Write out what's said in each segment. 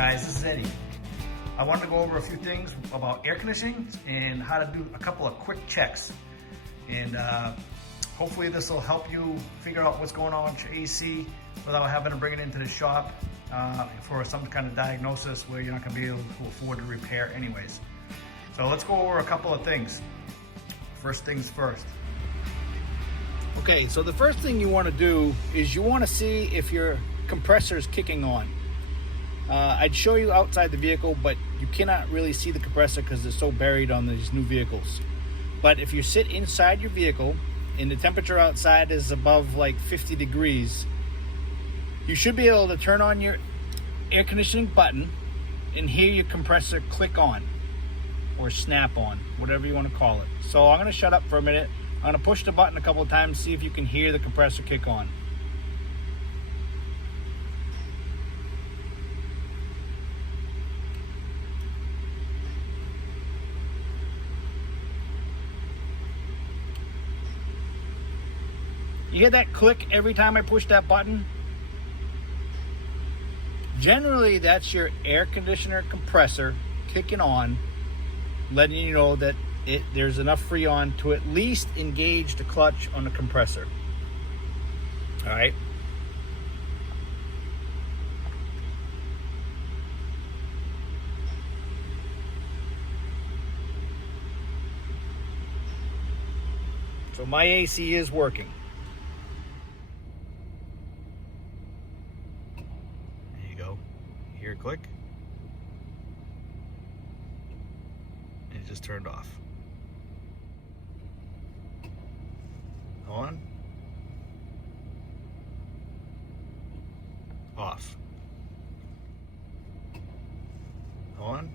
guys, this is Eddie. I wanted to go over a few things about air conditioning and how to do a couple of quick checks. And hopefully this will help you figure out what's going on with your AC without having to bring it into the shop for some kind of diagnosis where you're not going to be able to afford to repair anyways. So let's go over a couple of things. First things first. Okay, so the first thing you want to do is you want to see if your compressor is kicking on. I'd show you outside the vehicle, but you cannot really see the compressor because it's so buried on these new vehicles. But if you sit inside your vehicle and the temperature outside is above like 50 degrees, you should be able to turn on your air conditioning button and hear your compressor click on or snap on, whatever you want to call it. So I'm going to shut up for a minute. I'm going to push the button a couple of times, see if you can hear the compressor kick on. You hear that click every time I push that button? Generally, that's your air conditioner compressor kicking on, letting you know that there's enough Freon to at least engage the clutch on the compressor. All right. So my AC is working. There you go. You hear a click? And it just turned off. On. Off. On.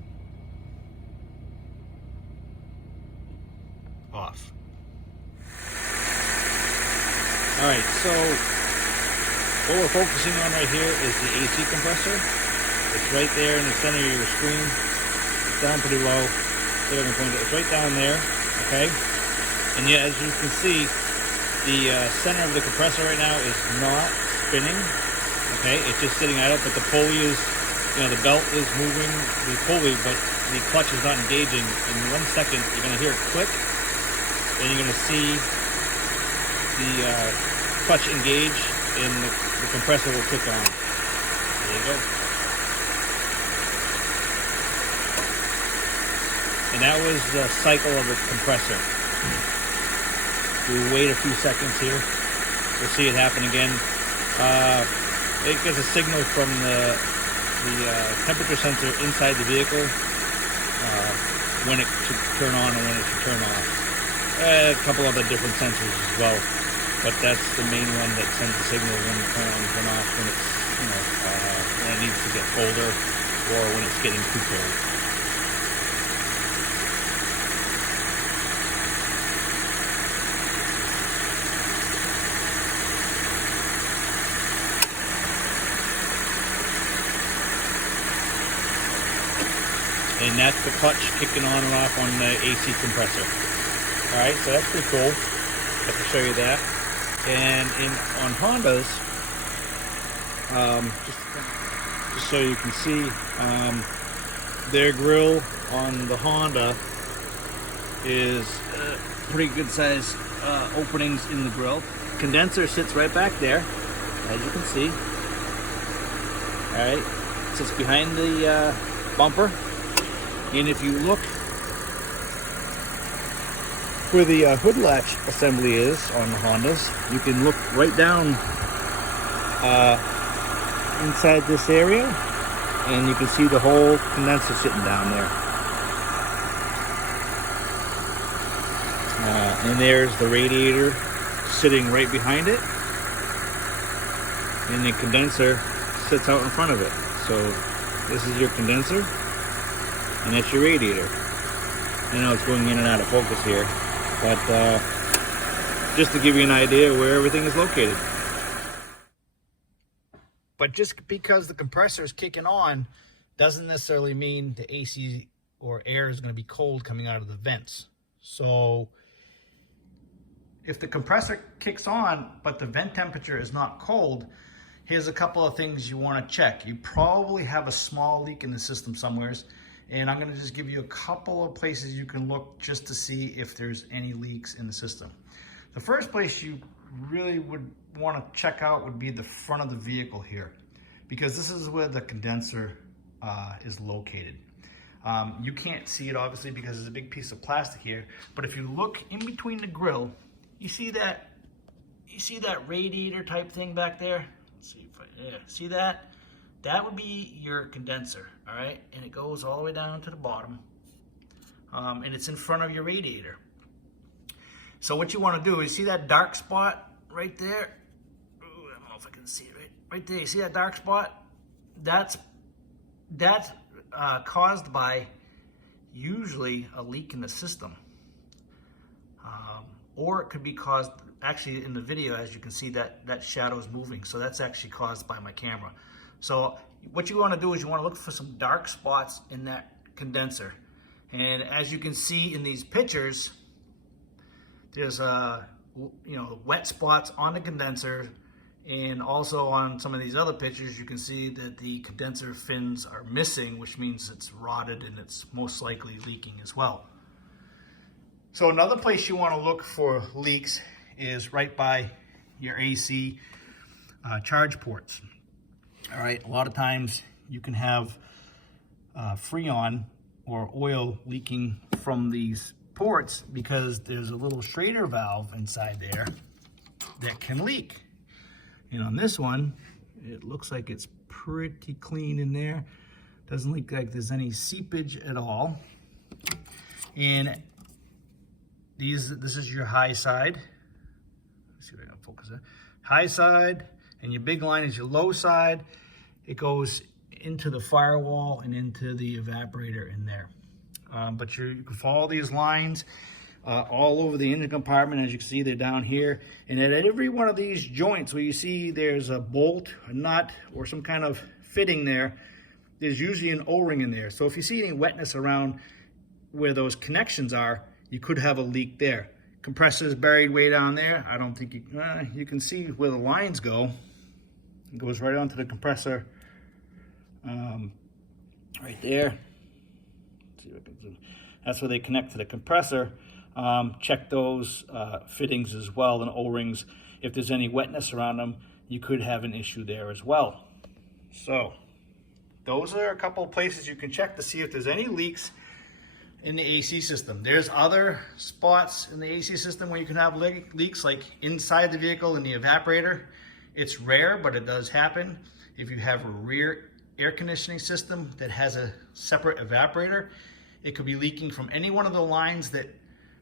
Off. All right, so what we're focusing on right here is the AC compressor. It's right there in the center of your screen. It's down pretty low. So I can point it. It's right down there, okay? And yeah, as you can see, the center of the compressor right now is not spinning, okay? It's just sitting idle, but the pulley is, the belt is moving the pulley, but the clutch is not engaging. In 1 second, you're gonna hear it click, and you're gonna see the clutch engage, and the compressor will kick on. There you go. And that was the cycle of the compressor. We'll wait a few seconds here. We'll see it happen again. It gets a signal from the temperature sensor inside the vehicle when it should turn on and when it should turn off. A couple other different sensors as well, but that's the main one that sends the signal when to turn on and turn off when it's when it needs to get colder or when it's getting too cold. And that's the clutch kicking on and off on the AC compressor. All right, so that's pretty cool. I can show you that. And on Hondas, just so you can see, their grill on the Honda is pretty good size openings in the grill. Condenser sits right back there, as you can see. All right, it sits behind the bumper. And if you look where the hood latch assembly is on the Hondas, you can look right down inside this area, and you can see the whole condenser sitting down there. And there's the radiator sitting right behind it, and the condenser sits out in front of it. So this is your condenser, and that's your radiator. I know it's going in and out of focus here, but just to give you an idea where everything is located. But just because the compressor is kicking on doesn't necessarily mean the AC or air is going to be cold coming out of the vents. So If the compressor kicks on, but the vent temperature is not cold, here's a couple of things you want to check. You probably have a small leak in the system somewheres, and I'm going to just give you a couple of places you can look just to see if there's any leaks in the system. The first place you really would want to check out would be the front of the vehicle here, because this is where the condenser is located. You can't see it obviously because there's a big piece of plastic here, but if you look in between the grill, you see that radiator type thing back there? Let's see if see that? That would be your condenser, all right? And it goes all the way down to the bottom, and it's in front of your radiator. So what you want to do is, see that dark spot right there? Ooh, I don't know if I can see it right there. You see that dark spot? That's caused by usually a leak in the system, or it could be caused, actually in the video as you can see that shadow is moving, so that's actually caused by my camera. So what you want to do is you want to look for some dark spots in that condenser, and as you can see in these pictures, there's wet spots on the condenser. And also on some of these other pictures, you can see that the condenser fins are missing, which means it's rotted and it's most likely leaking as well. So another place you want to look for leaks is right by your AC charge ports. All right, a lot of times you can have Freon or oil leaking from these ports because there's a little Schrader valve inside there that can leak. And on this one, it looks like it's pretty clean in there. Doesn't look like there's any seepage at all. And this is your high side. Let's see if I can focus it. High side, and your big line is your low side. It goes into the firewall and into the evaporator in there. But you can follow these lines all over the engine compartment. As you can see, they're down here, and at every one of these joints where you see there's a bolt, a nut, or some kind of fitting there, there's usually an O-ring in there. So if you see any wetness around where those connections are, you could have a leak there. Compressor is buried way down there. I don't think you can see where the lines go. It goes right onto the compressor, right there. Let's see if I can zoom. That's where they connect to the compressor. Check those fittings as well, and O-rings. If there's any wetness around them, you could have an issue there as well. So those are a couple of places you can check to see if there's any leaks in the AC system. There's other spots in the AC system where you can have leaks, like inside the vehicle in the evaporator. It's rare, but it does happen. If you have a rear air conditioning system that has a separate evaporator, it could be leaking from any one of the lines that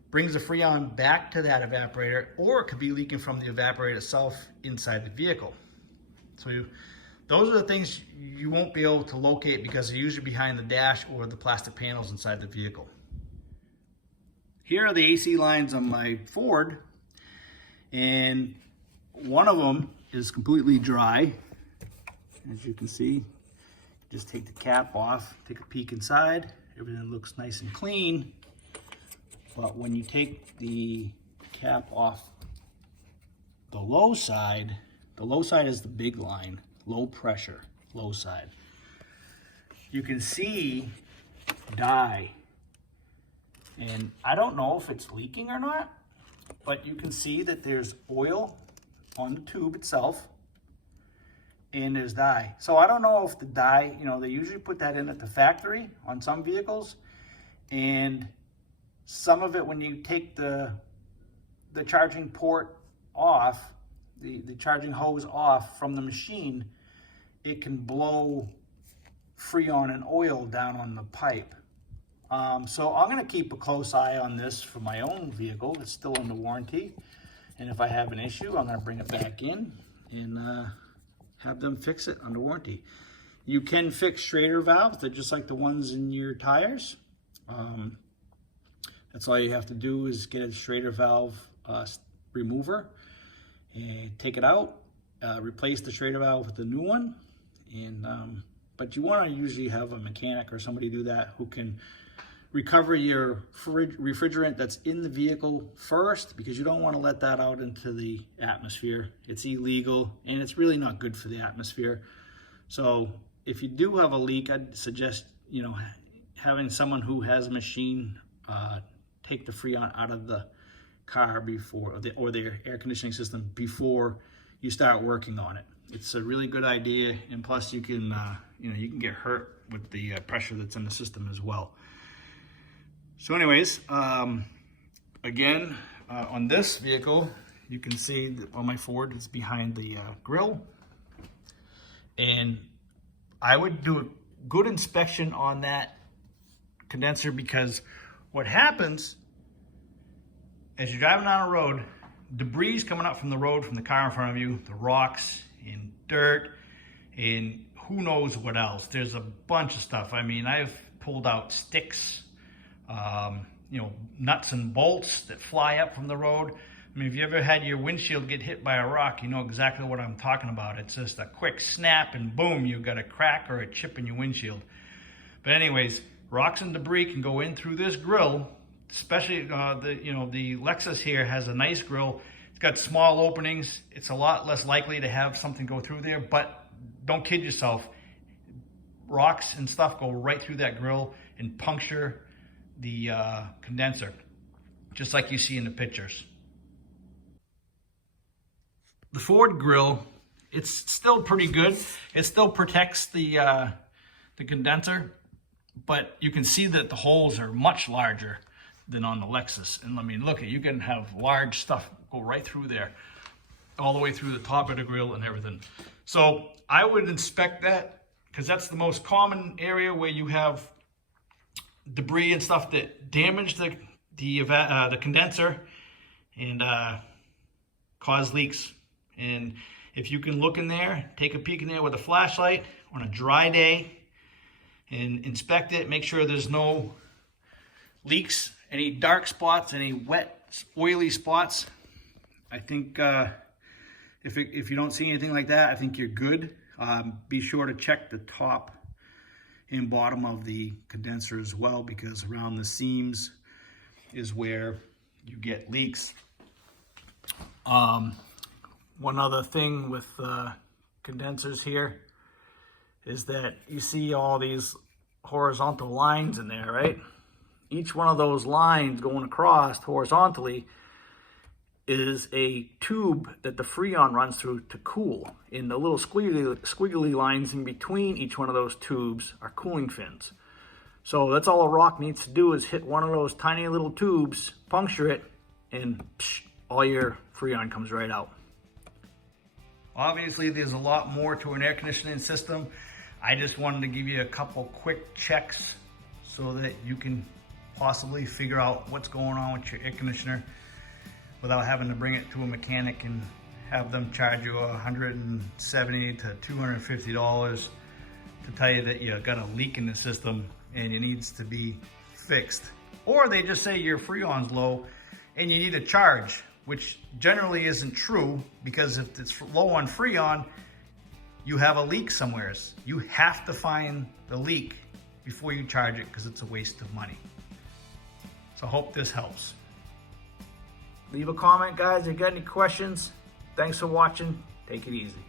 brings the Freon back to that evaporator, or it could be leaking from the evaporator itself inside the vehicle. So those are the things you won't be able to locate because they're usually behind the dash or the plastic panels inside the vehicle. Here are the AC lines on my Ford, and one of them is completely dry. As you can see, just take the cap off, take a peek inside. Everything looks nice and clean. But when you take the cap off the low side is the big line, low pressure, low side. You can see dye. And I don't know if it's leaking or not, but you can see that there's oil on the tube itself and there's dye. So I don't know if the dye, they usually put that in at the factory on some vehicles, and some of it, when you take the charging port off, the charging hose off from the machine, it can blow Freon and oil down on the pipe. So I'm gonna keep a close eye on this for my own vehicle. It's still under warranty. And if I have an issue, I'm gonna bring it back in and have them fix it under warranty. You can fix Schrader valves. They're just like the ones in your tires. That's all you have to do is get a Schrader valve remover and take it out, replace the Schrader valve with a new one. And but you want to usually have a mechanic or somebody do that who can recover your refrigerant that's in the vehicle first, because you don't want to let that out into the atmosphere. It's illegal and it's really not good for the atmosphere. So if you do have a leak, I'd suggest, having someone who has a machine take the Freon out of the car before, or their air conditioning system before you start working on it. It's a really good idea, and plus you can get hurt with the pressure that's in the system as well. So anyways, again, on this vehicle, you can see that on my Ford, it's behind the grill. And I would do a good inspection on that condenser, because what happens as you're driving down a road, debris is coming up from the road from the car in front of you, the rocks and dirt and who knows what else. There's a bunch of stuff. I mean, I've pulled out sticks, nuts and bolts that fly up from the road. I mean, if you ever had your windshield get hit by a rock, you know exactly what I'm talking about. It's just a quick snap and boom, you've got a crack or a chip in your windshield. But anyways, rocks and debris can go in through this grill, especially the Lexus here has a nice grill. It's got small openings. It's a lot less likely to have something go through there, but don't kid yourself. Rocks and stuff go right through that grill and puncture the condenser, just like you see in the pictures. The Ford grill, it's still pretty good. It still protects the condenser, but you can see that the holes are much larger than on the Lexus. And I mean, look, you can have large stuff go right through there, all the way through the top of the grill and everything. So I would inspect that, because that's the most common area where you have debris and stuff that damage the condenser and cause leaks. And if you can look in there, take a peek in there with a flashlight on a dry day and inspect it, make sure there's no leaks, any dark spots, any wet, oily spots. I think if you don't see anything like that, I think you're good. Be sure to check the top and bottom of the condenser as well, because around the seams is where you get leaks. One other thing with condensers here is that you see all these horizontal lines in there, right? Each one of those lines going across horizontally is a tube that the Freon runs through to cool. And the little squiggly lines in between each one of those tubes are cooling fins. So that's all a rock needs to do, is hit one of those tiny little tubes, puncture it, and all your Freon comes right out. Obviously, there's a lot more to an air conditioning system. I just wanted to give you a couple quick checks so that you can possibly figure out what's going on with your air conditioner without having to bring it to a mechanic and have them charge you $170 to $250 to tell you that you got a leak in the system and it needs to be fixed. Or they just say your Freon's low and you need a charge, which generally isn't true, because if it's low on Freon, you have a leak somewhere. You have to find the leak before you charge it, because it's a waste of money. So I hope this helps. Leave a comment, guys, if you got any questions. Thanks for watching. Take it easy.